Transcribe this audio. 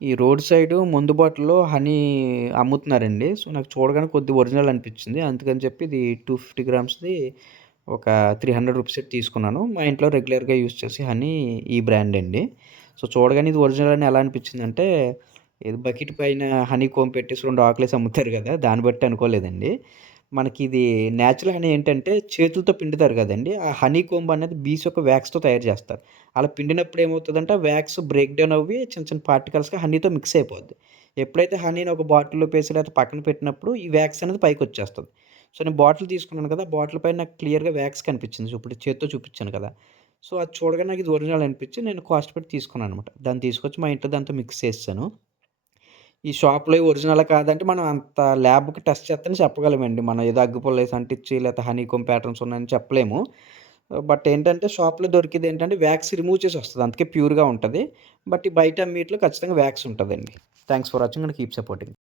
ఈ road side ముందు బాటిల్‌లో హనీ అమ్ముతున్నారండి. సో, నాకు చూడగానే కొద్దిగా ఒరిజినల్ అనిపించింది. అందుకని చెప్పి ఇది 250 గ్రామ్స్‌ది ఒక 300 రూపీస్ తీసుకున్నాను. మా ఇంట్లో రెగ్యులర్‌గా యూజ్ చేసే హనీ ఈ బ్రాండ్ అండి. సో, చూడగానే ఇది ఒరిజినల్ అని ఎలా అనిపించిందంటే, ఇది బకెట్ పైన హనీ కోమ్ పెట్టేసి రెండు ఆకులేసి అమ్ముతారు కదా! దాన్ని బట్టి అనుకోలేదండి. మనకి ఇది న్యాచురల్ హనీ ఏంటంటే చేతులతో పిండుతారు కదండి ఆ హనీ కోంబ్ అనేది బీస్ యొక్క వ్యాక్స్‌తో తయారు చేస్తారు. అలా పిండినప్పుడు ఏమవుతుందంటే వ్యాక్స్ బ్రేక్ డౌన్ అవ్వి చిన్న చిన్న పార్టికల్స్‌గా హనీతో మిక్స్ అయిపోద్ది. ఎప్పుడైతే హనీని ఒక బాటిల్‌లో పేసి లేకపోతే పక్కన పెట్టినప్పుడు ఈ వ్యాక్స్ అనేది పైకి వచ్చేస్తుంది సో, నేను బాటిల్ తీసుకున్నాను కదా! బాటిల్ పైన నాకు క్లియర్‌గా వ్యాక్స్ కనిపించింది. ఇప్పుడు చేత్తో చూపించాను కదా! సో, అది చూడగానే నాకు ఇది ఒరిజినల్ అనిపించి నేను కాస్ట్ పెట్టి తీసుకున్నాను అనమాట దాన్ని తీసుకొచ్చి మా ఇంట్లో దాంతో మిక్స్ చేస్తాను ఈ షాప్లో ఒరిజినల్ కాదంటే మనం అంత ల్యాబ్‌కి టెస్ట్ చేస్తేనే చెప్పగలమండి. మనం ఏదో అగ్గిపుల్లేసి అంటించి లేకపోతే హనీకోమ్ ప్యాటర్న్స్ ఉన్నాయని చెప్పలేము. బట్ ఏంటంటే షాప్‌లో దొరికేదేంటంటే వ్యాక్స్ రిమూవ్ చేసి వస్తుంది అందుకే ప్యూర్‌గా ఉంటుంది బట్ ఈ బయట మీట్లో ఖచ్చితంగా వ్యాక్స్ ఉంటుందండి thanks for watching and keep supporting.